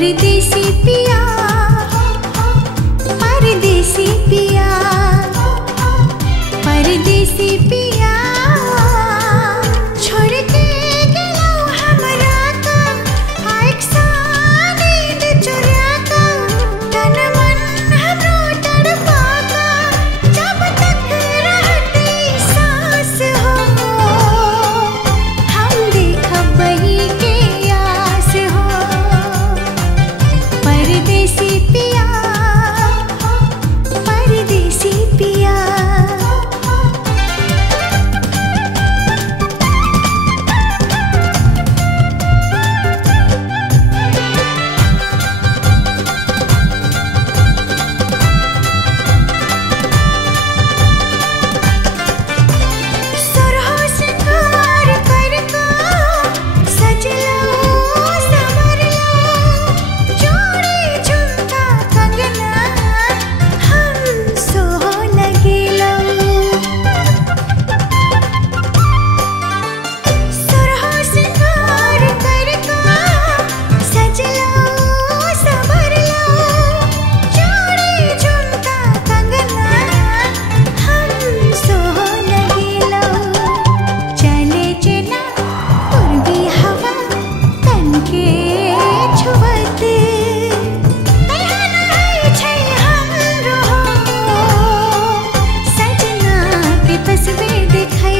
परदेसी पिया, परदेसी पिया, परदेसी पिया, छोड़ के गेलो हमरा का, एक सा नींद चुरा का, तन मन हमरो तड़पा का, जब तक रहती सांस हो, हम देखब वही के आस हो। परदेसी पिया, परदेसी पिया, सुरहो सिंगार करका, सजलो संवरलो, जोड़ी झुमका कंगना, हम सोहो लगेलो। सुरहो सिंगार करका, सजलो संवरलो, जोड़ी झुमका कंगना, हम सोहो लगेलो। चले जना पूर्वी हवा तन के छुअत, एहन है छै हमरो, सजना के तस्वीर दिखाई